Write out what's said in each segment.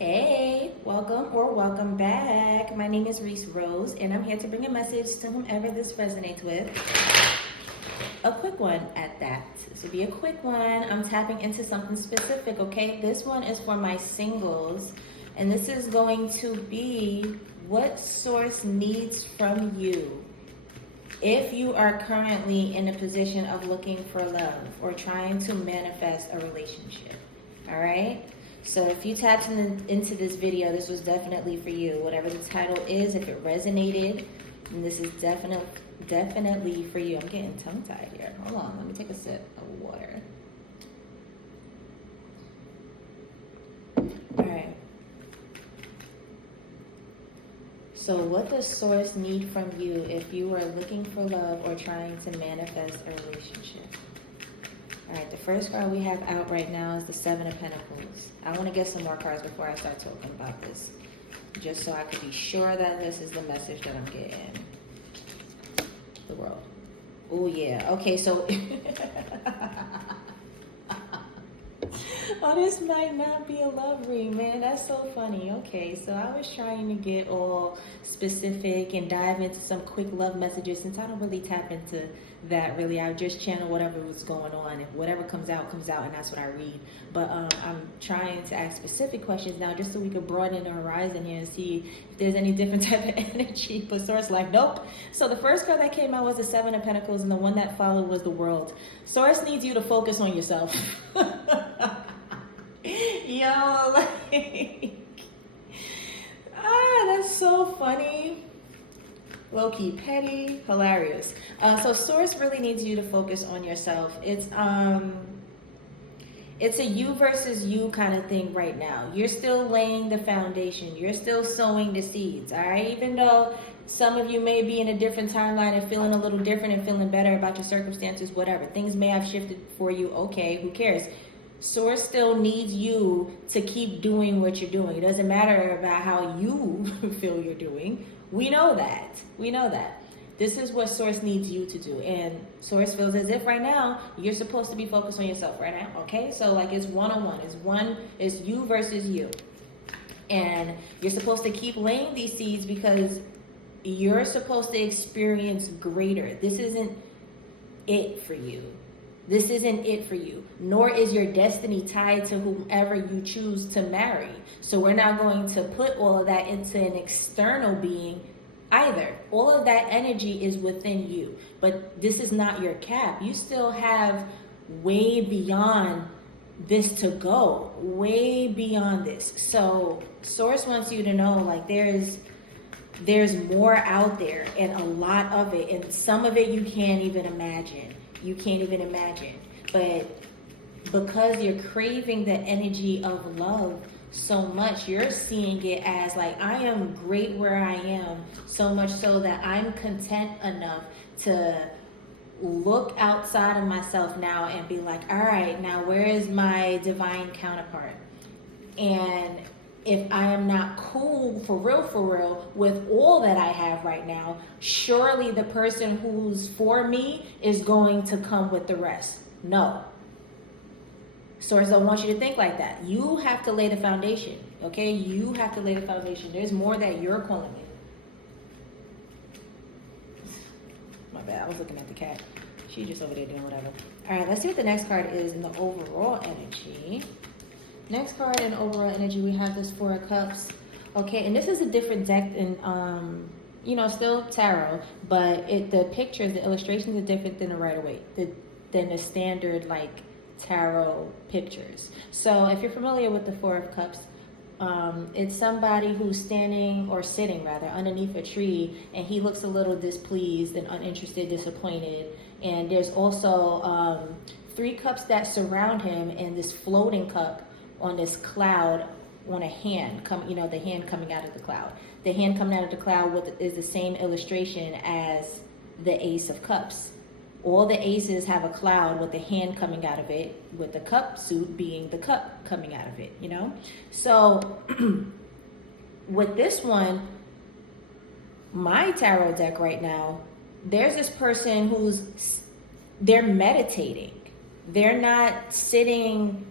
Hey, welcome back. My name is Rees Rose, and I'm here to bring a message to whomever this resonates with. A quick one at that. This will be a quick one. I'm tapping into something specific, okay? This one is for my singles, and this is going to be what source needs from you. If you are currently in a position of looking for love or trying to manifest a relationship, all right? So if you tapped into this video, this was definitely for you. Whatever the title is, if it resonated, then this is definitely for you. I'm getting tongue-tied here. Hold on, let me take a sip of water. All right. So what does Source need from you if you are looking for love or trying to manifest a relationship? All right, the first card we have out right now is the Seven of Pentacles. I want to get some more cards before I start talking about this, just so I can be sure that this is the message that I'm getting. The world. Oh, yeah. Okay, so... Oh, this might not be a love read, man. That's so funny. Okay, so I was trying to get all specific and dive into some quick love messages since I don't really tap into that really. I just channel whatever was going on, and whatever comes out, and that's what I read. But I'm trying to ask specific questions now just so we could broaden the horizon here and see if there's any different type of energy. But Source like, nope. So the first card that came out was the Seven of Pentacles, and the one that followed was the World. Source needs you to focus on yourself. Yo, like, that's so funny. Low-key petty, hilarious. So Source really needs you to focus on yourself. It's a you versus you kind of thing right now. You're still laying the foundation. You're still sowing the seeds, all right? Even though some of you may be in a different timeline and feeling a little different and feeling better about your circumstances, whatever. Things may have shifted for you. Okay, who cares? Source still needs you to keep doing what you're doing. It doesn't matter about how you feel you're doing. We know that. We know that. This is what Source needs you to do. And Source feels as if right now you're supposed to be focused on yourself right now. Okay? So like it's one-on-one. It's you versus you. And you're supposed to keep laying these seeds because you're supposed to experience greater. This isn't it for you. This isn't it for you, nor is your destiny tied to whomever you choose to marry. So we're not going to put all of that into an external being either. All of that energy is within you, but this is not your cap. You still have way beyond this to go, way beyond this. So Source wants you to know, like, there's more out there, and a lot of it, and some of it you can't even imagine. You can't even imagine. But because you're craving the energy of love so much, you're seeing it as like, I am great where I am, so much so that I'm content enough to look outside of myself now and be like, all right, now where is my divine counterpart? And if I am not cool for real with all that I have right now, surely the person who's for me is going to come with the rest. No. Source don't want you to think like that. You have to lay the foundation, okay? You have to lay the foundation. There's more that you're calling me. My bad, I was looking at the cat. She just over there doing whatever. All right, let's see what the next card is in the overall energy. Next card in overall energy, we have this Four of Cups. Okay, and this is a different deck than, still tarot, but the pictures, the illustrations are different than the Rider-Waite, than the standard, like, tarot pictures. So if you're familiar with the Four of Cups, it's somebody who's standing, or sitting rather, underneath a tree, and he looks a little displeased and uninterested, disappointed. And there's also 3 cups that surround him, and this floating cup on this cloud, on a hand, the hand coming out of the cloud. The hand coming out of the cloud is the same illustration as the Ace of Cups. All the aces have a cloud with the hand coming out of it, with the cup suit being the cup coming out of it, So with this one, my tarot deck right now, there's this person they're meditating. They're not sitting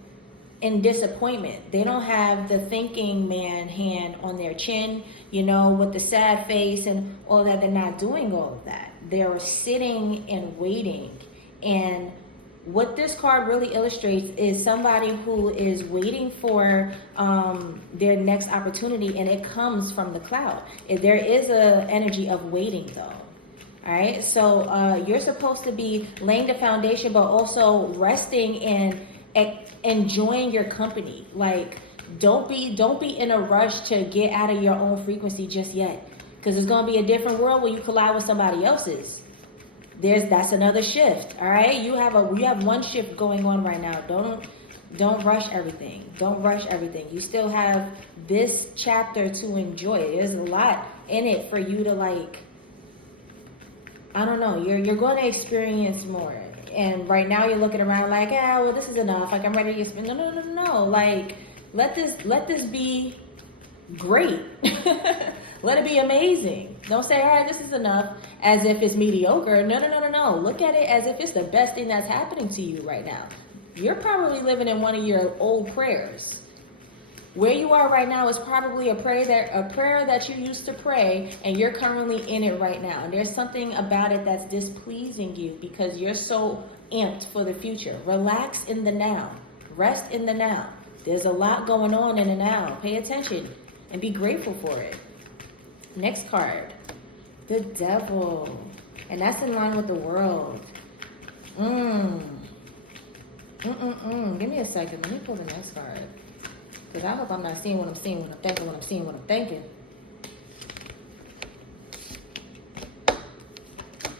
in disappointment. They don't have the thinking man hand on their chin, with the sad face and all that. They're not doing all of that. They're sitting and waiting. And what this card really illustrates is somebody who is waiting for their next opportunity, and it comes from the cloud. There is a energy of waiting, though. All right, so you're supposed to be laying the foundation, but also resting and enjoying your company. Like, don't be in a rush to get out of your own frequency just yet, because it's gonna be a different world when you collide with somebody else's. That's another shift. All right, you have one shift going on right now. Don't rush everything. Don't rush everything. You still have this chapter to enjoy. There's a lot in it for you to, like, I don't know. You're going to experience more. And right now you're looking around like, well, this is enough. Like, I'm ready to experience. No. Like, let this be great. Let it be amazing. Don't say, all right, this is enough, as if it's mediocre. No. Look at it as if it's the best thing that's happening to you right now. You're probably living in one of your old prayers. Where you are right now is probably a prayer that you used to pray, and you're currently in it right now. And there's something about it that's displeasing you because you're so amped for the future. Relax in the now. Rest in the now. There's a lot going on in the now. Pay attention and be grateful for it. Next card, the Devil. And that's in line with the World. Give me a second. Let me pull the next card. Because I hope I'm not seeing what I'm seeing when I'm thinking what I'm seeing what I'm thinking.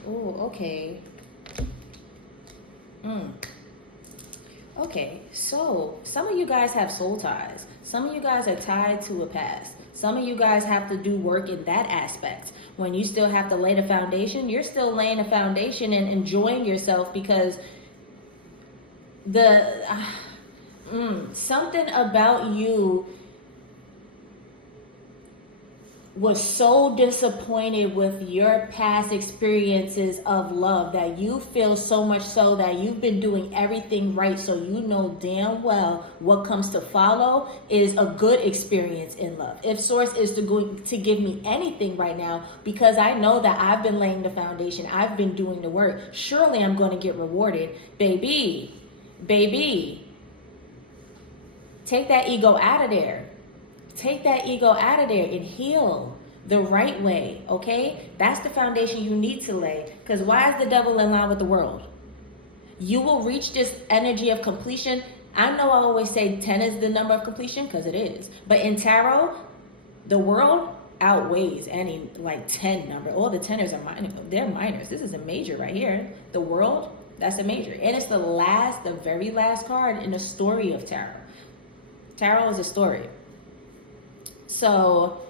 Oh, okay. Okay, so some of you guys have soul ties. Some of you guys are tied to a past. Some of you guys have to do work in that aspect. When you still have to lay the foundation, you're still laying the foundation and enjoying yourself, because something about you was so disappointed with your past experiences of love that you feel so much so that you've been doing everything right, so you know damn well what comes to follow is a good experience in love. If Source is to give me anything right now, because I know that I've been laying the foundation, I've been doing the work, surely I'm going to get rewarded. Baby, take that ego out of there. Take that ego out of there and heal the right way, okay? That's the foundation you need to lay. Because why is the Devil in line with the World? You will reach this energy of completion. I know I always say 10 is the number of completion, because it is. But in tarot, the World outweighs any 10 number. All the tenors are minor. They're minors. This is a major right here. The World, that's a major. And it's the very last card in the story of tarot. Tarot is a story. So,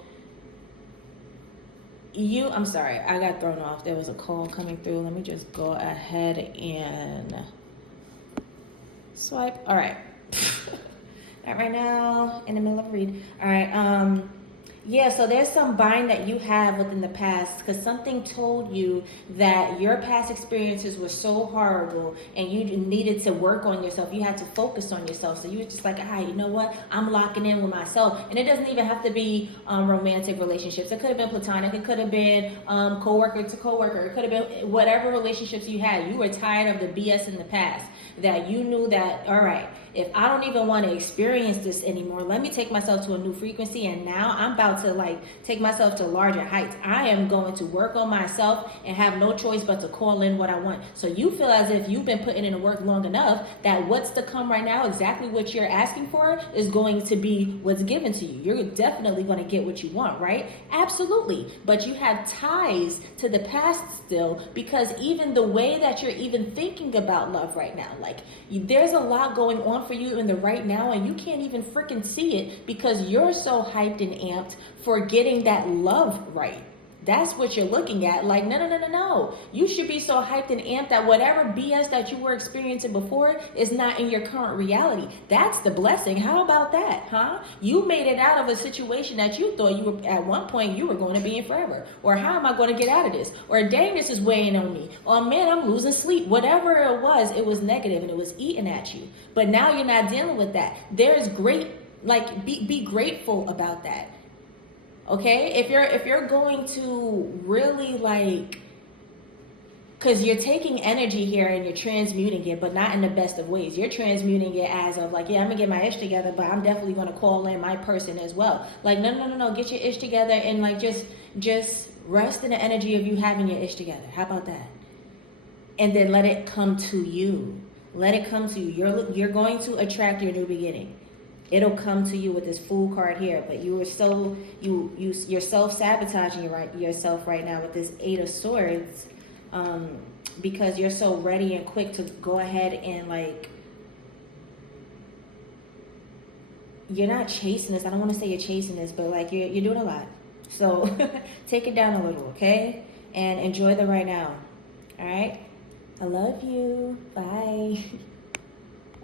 I'm sorry, I got thrown off. There was a call coming through. Let me just go ahead and swipe. All right. Not right now, in the middle of a read. All right. Yeah, so there's some bind that you have within the past, because something told you that your past experiences were so horrible and you needed to work on yourself. You had to focus on yourself. So you were just like, you know what? I'm locking in with myself. And it doesn't even have to be romantic relationships. It could have been platonic. It could have been coworker to coworker. It could have been whatever relationships you had. You were tired of the BS in the past, that you knew that, all right, if I don't even want to experience this anymore, let me take myself to a new frequency. And now I'm about to take myself to larger heights. I am going to work on myself and have no choice but to call in what I want. So you feel as if you've been putting in the work long enough that what's to come right now, exactly what you're asking for, is going to be what's given to you. You're definitely going to get what you want, right? Absolutely. But you have ties to the past still, because even the way that you're even thinking about love right now, there's a lot going on for you in the right now, and you can't even freaking see it because you're so hyped and amped for getting that love right. That's what you're looking at. Like, no, no, no, no, no. You should be so hyped and amped that whatever BS that you were experiencing before is not in your current reality. That's the blessing. How about that, huh? You made it out of a situation that you thought you were, at one point, you were going to be in forever. Or how am I going to get out of this? Or dang, this is weighing on me. Oh man, I'm losing sleep. Whatever it was negative and it was eating at you. But now you're not dealing with that. There is great, like, be grateful about that. Okay, if you're going to really like, because you're taking energy here and you're transmuting it, but not in the best of ways. You're transmuting it as of like, yeah, I'm gonna get my ish together, but I'm definitely gonna call in my person as well. Like, no, no, no, no, get your ish together and like just rest in the energy of you having your ish together. How about that? And then let it come to you. Let it come to you. You're going to attract your new beginning. It'll come to you with this Fool card here, but you're self-sabotaging yourself right now with this Eight of Swords, because you're so ready and quick to go ahead and like, you're not chasing this. I don't want to say you're chasing this, but like you're doing a lot. So take it down a little, okay? And enjoy the right now. All right? I love you. Bye.